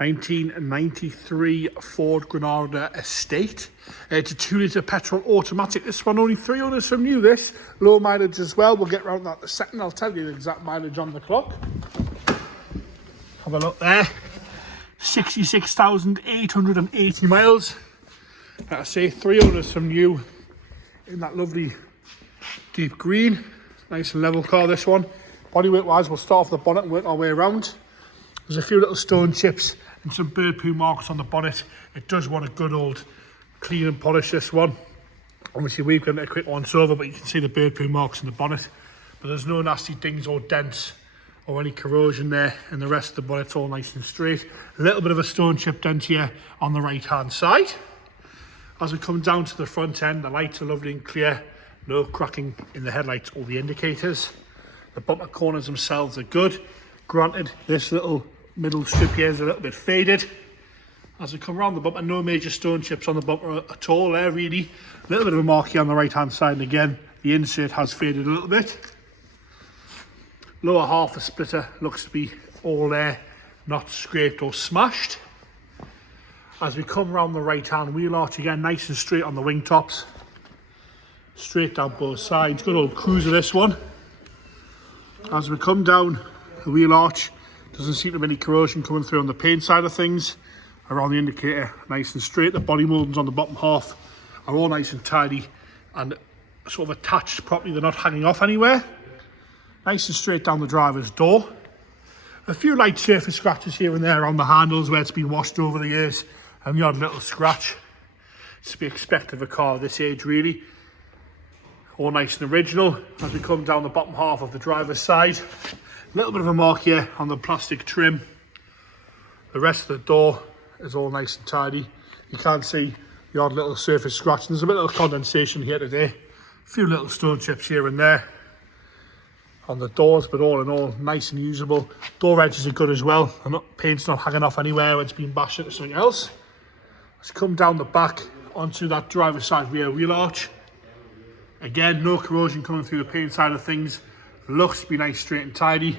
1993 Ford Granada Estate. It's a 2-litre petrol automatic. This one only 300 from new, this. Low mileage as well. We'll get around that in a second. I'll tell you the exact mileage on the clock. Have a look there. 66,880 miles. Like I say, 300 from new in that lovely deep green. Nice and level car, this one. Bodyweight wise, we'll start off the bonnet and work our way around. There's a few little stone chips and some bird poo marks on the bonnet. It does want a good old clean and polish, this one. Obviously we've got a quick once over, but you can see the bird poo marks in the bonnet. But there's no nasty dings or dents or any corrosion there, and the rest of the bonnet's all nice and straight. A little bit of a stone chip dent here on the right hand side. As we come down to the front end, the lights are lovely and clear. No cracking in the headlights or the indicators. The bumper corners themselves are good. Granted, this little middle strip here is a little bit faded. As we come around the bumper, no major stone chips on the bumper at all there, really. A little bit of a mark here on the right hand side, and again, the insert has faded a little bit. Lower half of splitter looks to be all there, not scraped or smashed. As we come around the right hand wheel arch, again, nice and straight on the wing tops. Straight down both sides. Good old cruiser, this one. As we come down the wheel arch, doesn't seem to be any corrosion coming through on the paint side of things. Around the indicator, nice and straight. The body mouldings on the bottom half are all nice and tidy and sort of attached properly. They're not hanging off anywhere. Nice and straight down the driver's door. A few light surface scratches here and there on the handles where it's been washed over the years, and the odd little scratch. It's to be expected of a car of this age, really. All nice and original. As we come down the bottom half of the driver's side, a little bit of a mark here on the plastic trim. The rest of the door is all nice and tidy. You can see the odd little surface scratch. There's a bit of condensation here today. A few little stone chips here and there on the doors, but all in all, nice and usable. Door edges are good as well. Paint's not hanging off anywhere when it's been bashed into something else. Let's come down the back onto that driver's side rear wheel arch. Again, no corrosion coming through the paint side of things. Looks to be nice, straight and tidy.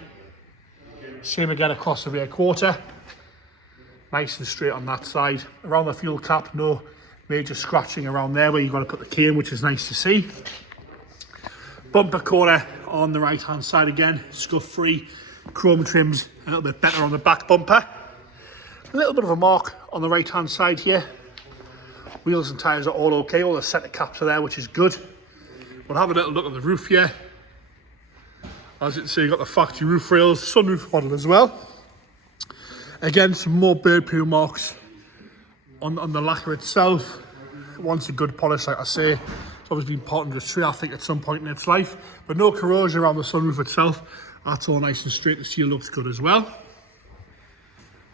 Same again across the rear quarter. Nice and straight on that side. Around the fuel cap, no major scratching around there where you've got to put the key in, which is nice to see. Bumper corner on the right hand side again, scuff free. Chrome trims a little bit better on the back bumper. A little bit of a mark on the right hand side here. Wheels and tyres are all okay. All the centre caps are there, which is good. We'll have a little look at the roof here. As you can see, you've got the factory roof rails, sunroof model as well. Again, some more bird poo marks on the lacquer itself. It wants a good polish, like I say. It's obviously been pot under a tree, I think, at some point in its life. But no corrosion around the sunroof itself. That's all nice and straight. The steel looks good as well.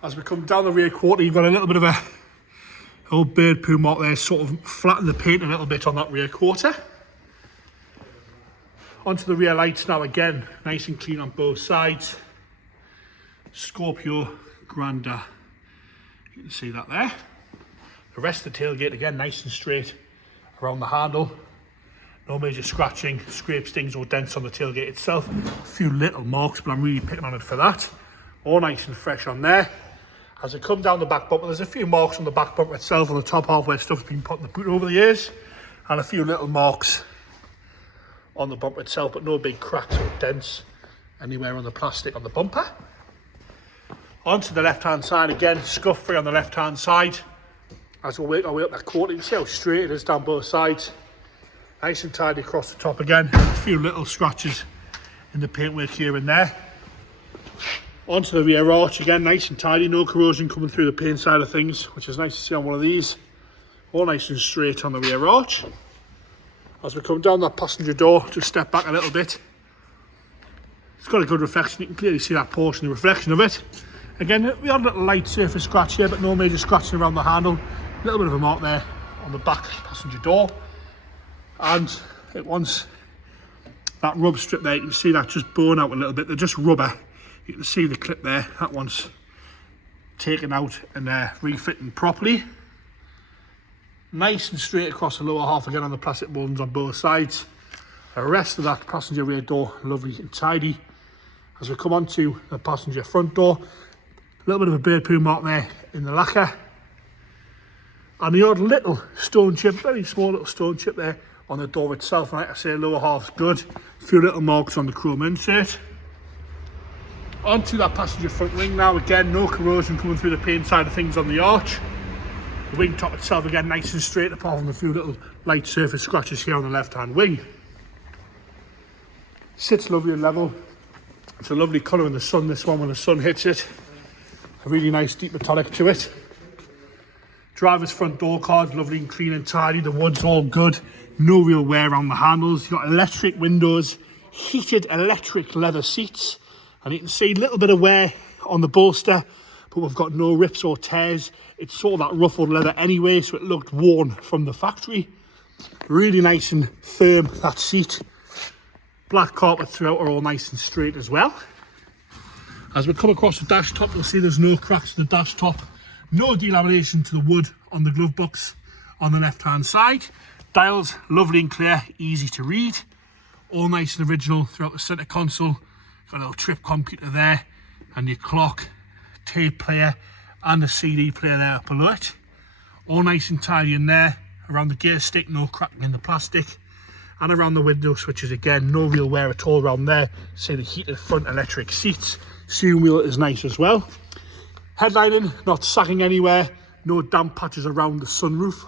As we come down the rear quarter, you've got a little bit of a old bird poo mark there, sort of flattened the paint a little bit on that rear quarter. Onto the rear lights now, again, nice and clean on both sides. Scorpio Granda, you can see that there. The rest of the tailgate, again, nice and straight around the handle. No major scratching, scrapes, stings or dents on the tailgate itself. A few little marks, but I'm really picking on it for that. All nice and fresh on there. As I come down the back bumper, there's a few marks on the back bumper itself on the top half where stuff's been put in the boot over the years. And a few little marks on the bumper itself, but no big cracks or dents anywhere on the plastic on the bumper. Onto the left hand side again, scuff free on the left hand side. As we'll work our way up that quarter, you can see how straight it is down both sides. Nice and tidy across the top again. A few little scratches in the paintwork here and there. Onto the rear arch again, nice and tidy, no corrosion coming through the paint side of things, which is nice to see on one of these. All nice and straight on the rear arch. As we come down that passenger door, just step back a little bit. It's got a good reflection, you can clearly see that portion, the reflection of it. Again, we had a little light surface scratch here, but no major scratching around the handle. A little bit of a mark there on the back passenger door. And it wants that rub strip there, you can see that just bone out a little bit. They're just rubber. You can see the clip there, that one's taken out and refitting properly. Nice and straight across the lower half again on the plastic buttons on both sides. The rest of that passenger rear door, lovely and tidy. As we come on to the passenger front door, little bit of a bird poo mark there in the lacquer. And the odd little stone chip, very small little stone chip there on the door itself. And like I say, lower half's good. A few little marks on the chrome insert. Onto that passenger front wing now. Again, no corrosion coming through the paint side of things on the arch. The wing top itself again nice and straight, apart from a few little light surface scratches here on the left hand wing. Sits lovely and level. It's a lovely colour in the sun, this one, when the sun hits it. A really nice deep metallic to it. Driver's front door cards, lovely and clean and tidy. The wood's all good. No real wear around the handles. You've got electric windows, heated electric leather seats. And you can see a little bit of wear on the bolster, but we've got no rips or tears. It's sort of that ruffled leather anyway, so it looked worn from the factory. Really nice and firm, that seat. Black carpet throughout are all nice and straight as well. As we come across the dash top, you'll see there's no cracks to the dash top. No delamination to the wood on the glove box on the left hand side. Dials, lovely and clear, easy to read. All nice and original throughout the centre console. Got a little trip computer there, and your clock, tape player, and a CD player there up below it. All nice and tidy in there. Around the gear stick, no cracking in the plastic. And around the window switches again, no real wear at all around there. Say the heated front electric seats. Steering wheel is nice as well. Headlining, not sagging anywhere. No damp patches around the sunroof.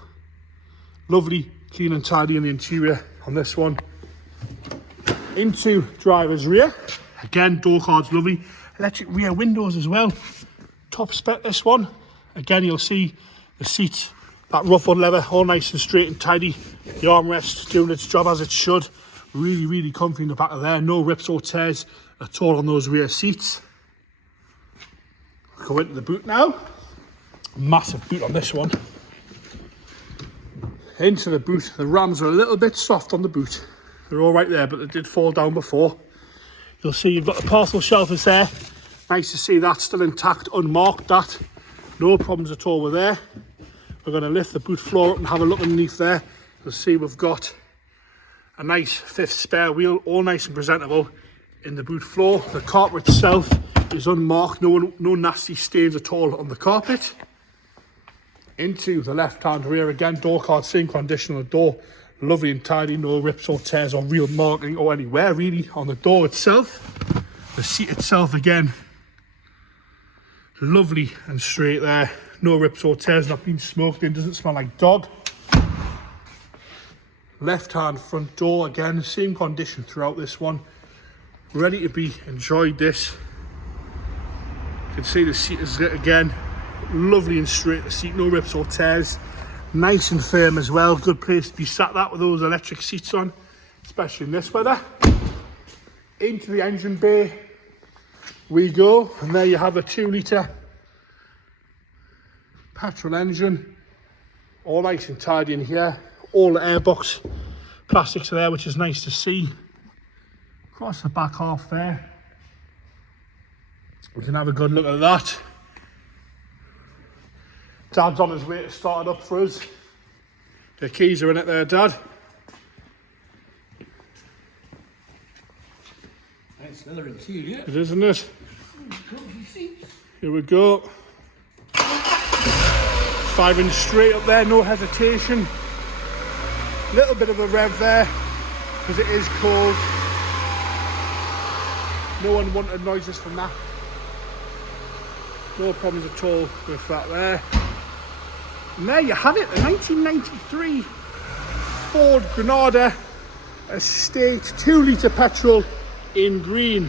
Lovely, clean and tidy in the interior on this one. Into driver's rear. Again, door cards lovely. Electric rear windows as well. Top spec this one. Again, you'll see the seats, that ruffled leather, all nice and straight and tidy. The armrest doing its job as it should. Really, really comfy in the back of there. No rips or tears at all on those rear seats. Go into the boot now. Massive boot on this one. Into the boot. The rams are a little bit soft on the boot. They're all right there, but they did fall down before. You'll see you've got the parcel shelf is there. Nice to see that still intact, unmarked that. No problems at all with there. We're going to lift the boot floor up and have a look underneath there. You'll see we've got a nice fifth spare wheel, all nice and presentable in the boot floor. The carpet itself is unmarked, no nasty stains at all on the carpet. Into the left hand rear again, door card, same condition on the door. Lovely and tidy, no rips or tears or real marking or anywhere really on the door itself. The seat itself again, lovely and straight there. No rips or tears, not being smoked in, doesn't smell like dog. Left hand front door again, same condition throughout this one. Ready to be enjoyed this. You can see the seat is again, lovely and straight, the seat, no rips or tears. Nice and firm as well, good place to be sat that with those electric seats on, especially in this weather. Into the engine bay we go, and there you have a 2 litre petrol engine, all nice and tidy in here. All the airbox plastics are there, which is nice to see. Across the back half there, we can have a good look at that. Dad's on his way to start it up for us. The keys are in it there, Dad. Nice leather interior. It is, isn't it? Here we go. 5-inch straight up there, no hesitation. Little bit of a rev there, because it is cold. No unwanted noises from that. No problems at all with that there. And there you have it, the 1993 Ford Granada Estate 2 litre petrol in green.